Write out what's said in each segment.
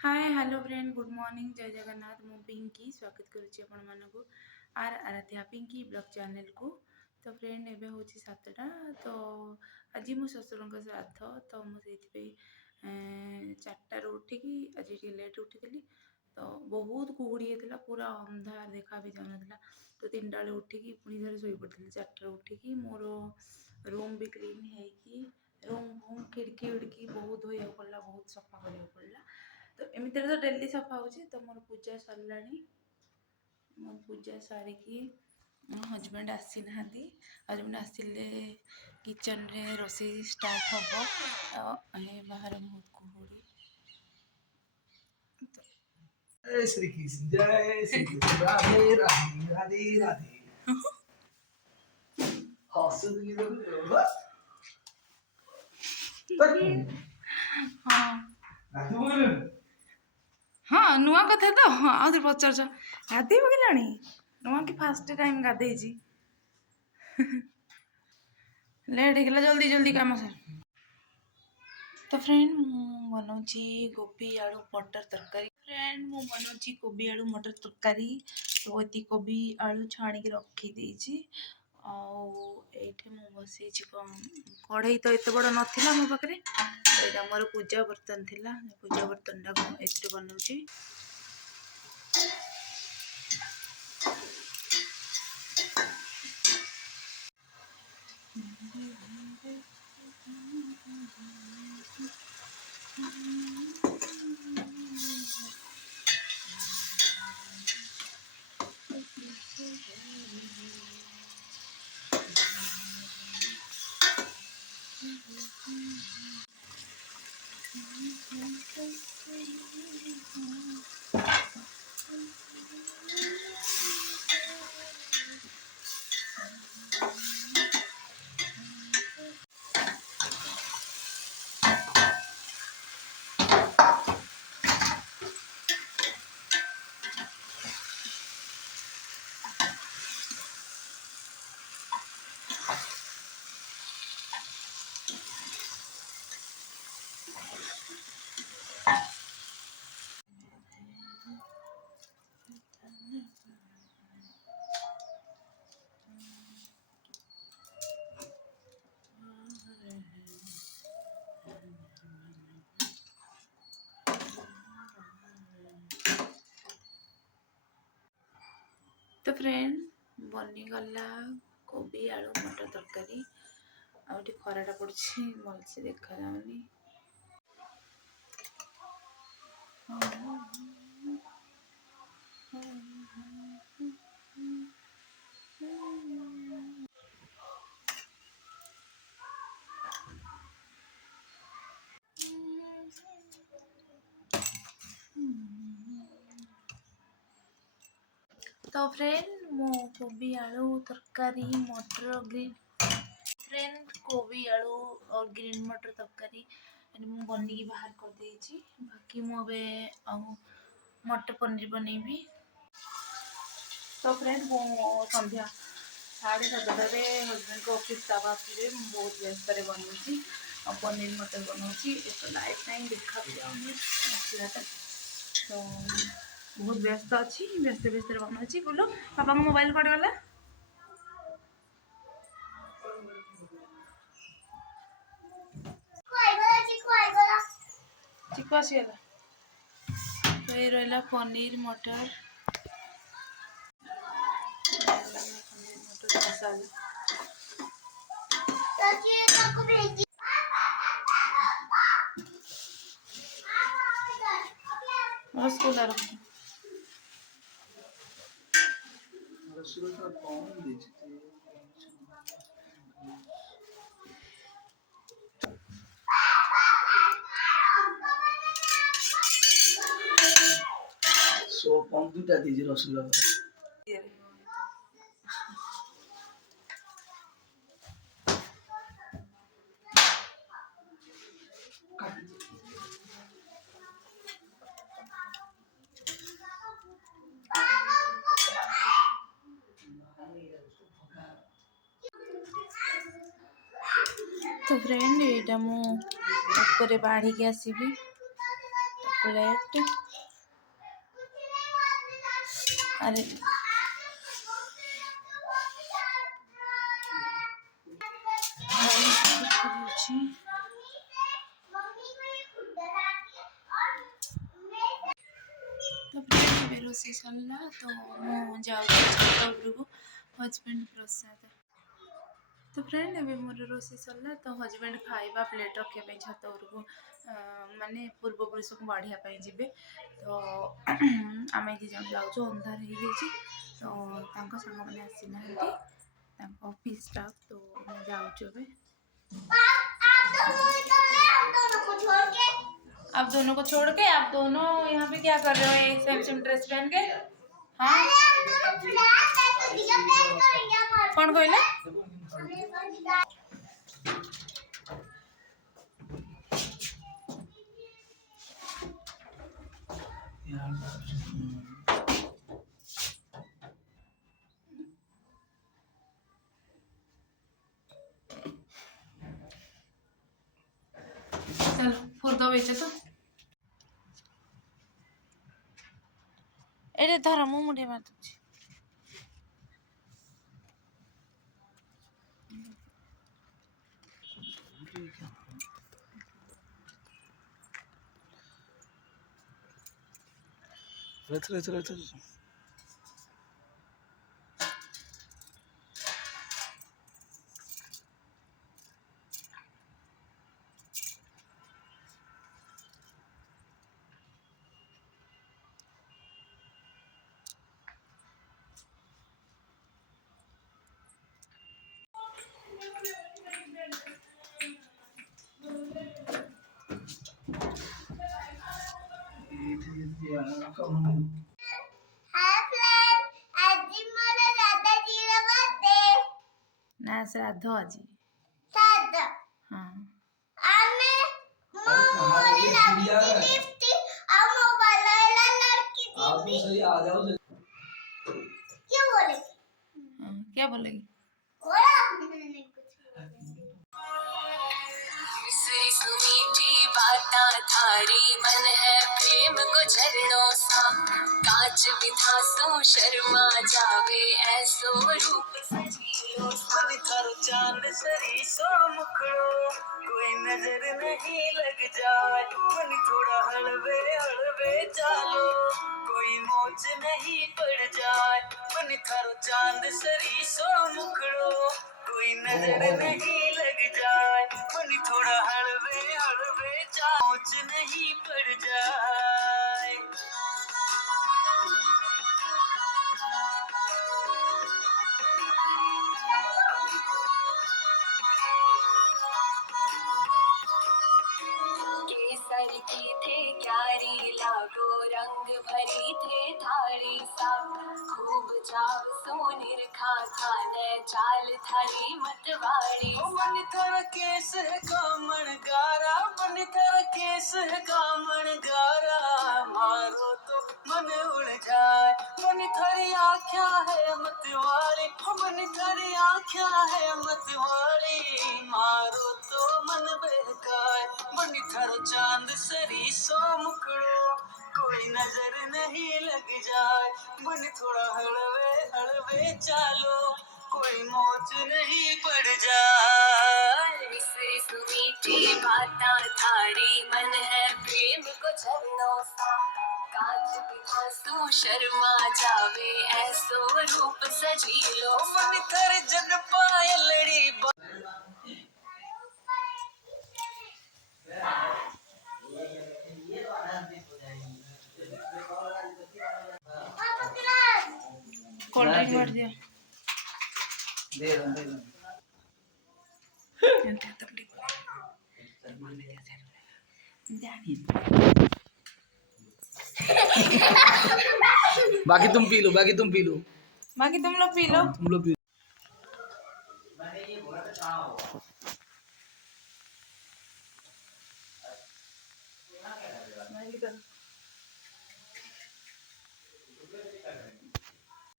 हाय hello friend good morning जय जगन्नाथ मु पिंकी स्वागत करुच्ची आपण मानकु आर आराध्या पिंकी ब्लॉग चैनल को। तो फ्रेंड एबे होची 7टा। तो आज मो ससुर श्राद्ध तो मुझे 4टार उठिकी आज लेट उठी तो बहुत कुहुड़ी होता पूरा अंधार देखा भी जाऊन। तो 3टा बेले उठिकी पुणी थे शोई पड़ी 4टार उठिकी मोर रूम भी क्लीन है रूम खिड़की उड़की बहुत धोया पड़ा बहुत सफा करा पड़ा। तो एमती तो डेली सफा हो तो मोर पूजा सरला मो पूजा सारिकी मो हजबैंड आसी ना हजबैंड आसिले किचन रे रोषेई स्टार्ट हम बाहर बहुत कुहुड़ी। जय श्री कृष्ण जय श्री कृष्ण राधे राधे राधे राधे हसुद की हाँ नुआ कथा तो आउे पचार गाधे पकड़ा नुआ कि फास्ट टाइम गाधे लेट हो जल्दी जल्दी काम सर। तो फ्रेंड मु बनाऊँगी गोभी आलू मटर तरकारी। फ्रेंड मु बनाऊँगी कोबी आलू मटर तरकारी। तो ये कोबी आलू छाणी रखी देछि मु बसई कढ़ई तो एत बड़ नाला मो पाखे तो मोर पूजा बर्तन थिला पूजा बर्तन टाक ए बनाऊँगी। तो फ्रेंड बनीगला कोबी आलू मटर तरकारी आउे खराटा पड़ी भलसे देखा जाऊनी। तो फ्रेंड मो कोबी आलू तरकारी मटर ग्रीन फ्रेंड कोबी आलू और ग्रीन मटर तरकारी मु बनिकी बाहर कर देछि। बाकी मुझे मटर पनीर बनैबी। तो फ्रेंड मो संध्या 7:30 हजबैंड को ऑफिस दवा आसवे बहुत व्यस्त बनाऊँगी और पनीर मटर बनाऊँगी एक लाइफ टाइम देखा भी जाऊँगी मसलाटा। तो बहुत व्यस्त अच्छी व्यस्त व्यस्त बनाऊँगी। बोलो पापा को मोबाइल कट गला चिकू आसीगला। तो ये रहा पनीर मटर मसाला रसगुल्ला रखी रसगुल्ला कौन बेचते सो कौन दुटा दीजिए रसगुल्ला तो फ्रेंड यहाँ मुझे बाढ़ी आसबि प्लेट। अरे ରୋଷେଇ ସରିଲା ତ ମୁଁ ଯାଉଛି ଛାତ ଉପରକୁ ହଜବେଣ୍ଡ ପ୍ରସାଦ। ତ ଫ୍ରେଣ୍ଡ ଏବେ ମୋର ରୋଷେଇ ସରିଲା ତ ହଜବେଣ୍ଡ ଖାଇବା ପ୍ଲେଟ୍ ରଖିବା ପାଇଁ ଛାତ ଉପରକୁ ମାନେ ପୂର୍ବପୁରୁଷକୁ ବାଢ଼ିବା ପାଇଁ ଯିବେ। ତ ଆମେ ଦୁଇ ଜଣ ଯାଉଛୁ, ଅନ୍ଧାର ହେଇଯାଇଛି ତ ତାଙ୍କ ସାଙ୍ଗମାନେ ଆସିନାହାନ୍ତି, ତାଙ୍କ ଅଫିସ୍ ଷ୍ଟାଫ୍, ତ ଆମେ ଯାଉଛୁ ଏବେ। आप दोनों को छोड़ के आप दोनों यहाँ पे क्या कर रहे हो, एक सेम सेम ड्रेस पहन के? हाँ कौन कहला? चलो फुर दो बेचे तो एरे धर मु मुंडे मार दूची। रहते ना श्राद्ध आज हाँ क्या बोलेगी? मीठी बाता थारी मन है प्रेम को झरनों सा, कांच बिथा सो शर्मा जावे ऐसो रूप सजीलो सा। थारो चांद सरी सो मुखड़ो कोई नजर नहीं लग जाए, मन थोड़ा हलवे हलवे चालो कोई मोच नहीं पड़ जाए। मन थारो चांद सरी सो मुखड़ो कोई नजर नहीं लग जाए, मन थोड़ा हलवे हलवे मोच नहीं पड़ जाए। केसर की थे क्यारी लागो रंग भरी थे थारी सा, खूब जाव सोनिर खा खाने चाल थारी मतवाड़ी। मन थर केस है कामण गारा, मन थर केस है कामण गारा, मारो तो मन उड़ जाए। मन थरी आख्या है मतवाली, मन थरी आख्या है मतवाली, मारो तो मन बहकाए। मन थर चांद सरी सो मुखड़ो कोई नजर नहीं लग जाए, मन थोड़ा हलवे हलवे चालो कोई मोच नहीं पड़ जाए। मीठी बाता थारी मन है प्रेम को झरनों सा, कांच बिना तू शर्मा जावे ऐसो रूप सजीलो। मन थर जन पाए लड़ी कोल्ड ड्रिंक भर दिया दे बाकी तुम पी लो, बाकी तुम पी लो, बाकी तुम लोग पी लो। तुम लोग पी लो।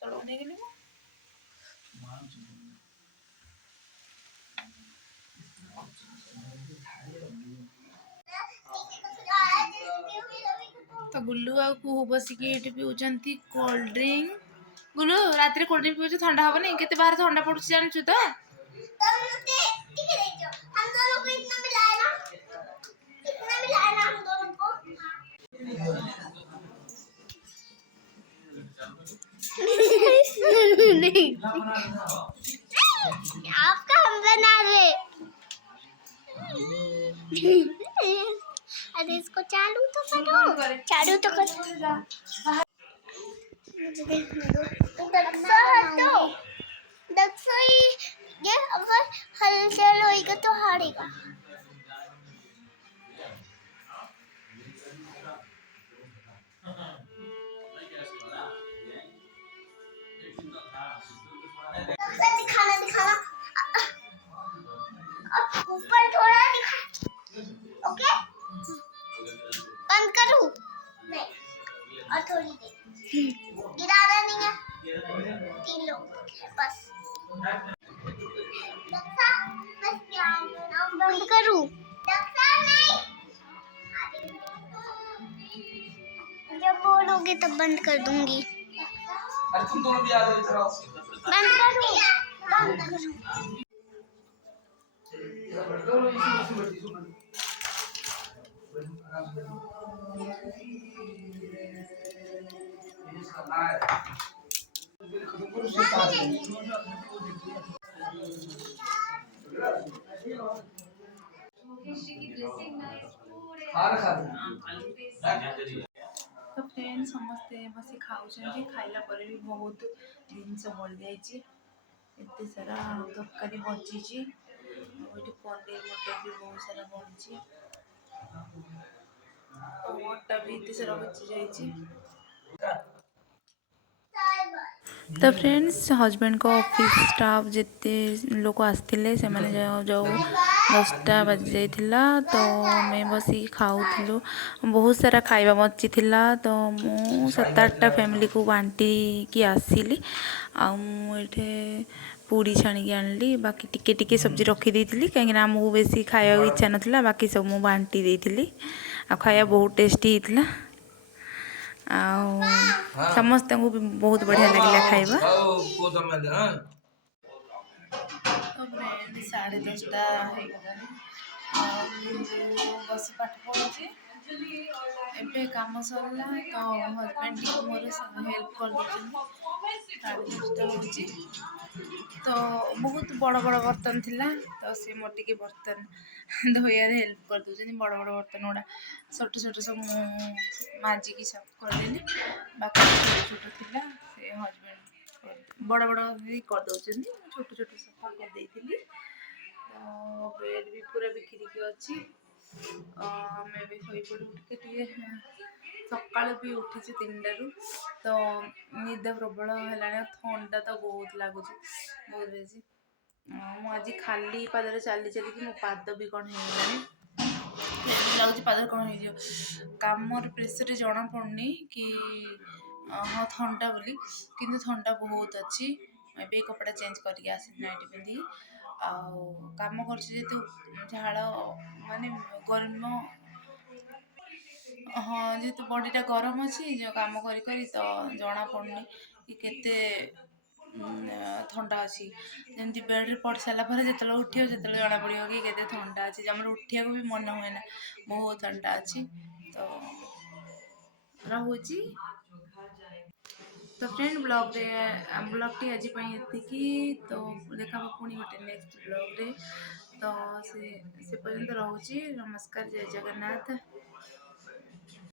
तड़कने के लिए तो गुल्लू ଆଉ କୁହୁ ବସିକି ଏଠି ପିଉଛନ୍ତି କୋଲ୍ଡ ଡ୍ରିଙ୍କ। ଗୁଲ୍ଲୁ ରାତିରେ କୋଲ୍ଡ ଡ୍ରିଙ୍କ ପିଉଛୁ ଥଣ୍ଡା ହବନି? କେତେ ବାହାରେ ଥଣ୍ଡା ପଡୁଛି ଜାଣିଛୁ ତ? आपका हम बना रहे। अरे इसको चालू तो करो, चालू तो करो। दक्षई ये अगर हलचल होएगा तो हारेगा। दिखाना दिखाना अब ऊपर थोड़ा दिखा। ओके बंद करूं? नहीं और थोड़ी देर गिराना नहीं है। 3 लोग हैं बस। दक्षा बस बंद करूं? दक्षा नहीं जब बोलोगे तब बंद कर दूंगी। अरे तुम दोनों भी आ जाओ इधर आओ। बंद करूं? बंद करूं? दोनों इसी में बैठी सुन। ये करना है। खत्म करो उसके पास। खा रखा है। तो फ्रेंड समस्ते बस खाऊँ खाइला पर भी बहुत जिनस बढ़ जाइए एत सारा तरकारी बची पनीर मटर भी बहुत सारा बढ़ी अटा भी एत सारा बची जाइए। तो फ्रेंड्स हजबैंड को ऑफिस स्टाफ जिते लोग आसते से मैंने जो 10टा बाजी जाइला तो मैं बसी खाऊलु बहुत सारा खाइबा बची तो मु 7-8टा फैमिली को बांटी की आसिली आठे पूड़ी छाणिकी आनली बाकी टिके टिके सब्जी रखी देती कहीं आमको बेसी खाया इच्छा नाला बाकी सब मु बांटी देती आ खाया बहुत टेस्टी होता समस्त को भी बहुत बढ़िया लगे खाइबा। तो फ्रेंड 10:30 बस पाठ पढ़ुची एबे काम सरला तो हजबैंड टी मोर हेल्प कर देछन। तो बहुत बड़ बड़ बर्तन थिला तो से मोर टिके बर्तन धोयार हेल्प कर दउछन बड़ बड़ बर्तन गुड़ा छोट छोट सब माजिकी सब कर देली बाकी छोट छोट थिला से हजबैंड बड़ बड़ भी कर दउछन छोट छोट सफा कर देइथिली। तो बेड भी पूरा बिखरी की अच्छी मैं भी शई पड़ी सका भी उठी 3टारू तो निद प्रबल है थंडा तो बहुत लगुच बहुत बेसी मुझे खाली पादर चली चलिकी मो पाद भी कौन हो लगुच पाद कौन हो कम प्रेसर जना पड़नी कि हाँ थंडा बोली किंतु थंडा बहुत अच्छी ए कपड़ा चेंज करके आस नाइट पिंधि आम कर झाड़ माने गर्म हाँ जेहेतु बॉडीटा गरम अच्छी जो कम करी तो जना पड़नी कि केते थंडा अच्छी जमी बेड्रे पड़ सारापर जो उठ जो जना पड़ो कि केते थंडा अच्छी जमार उठा भी मन हुए ना बहुत थंडा अच्छी तो रहुची। तो फ्रेंड ब्लॉगटी आज ये तो देखा पुणी गोटे नेक्स्ट ब्लॉग रे तो से पर्यंत रोचे नमस्कार जय जगन्नाथ।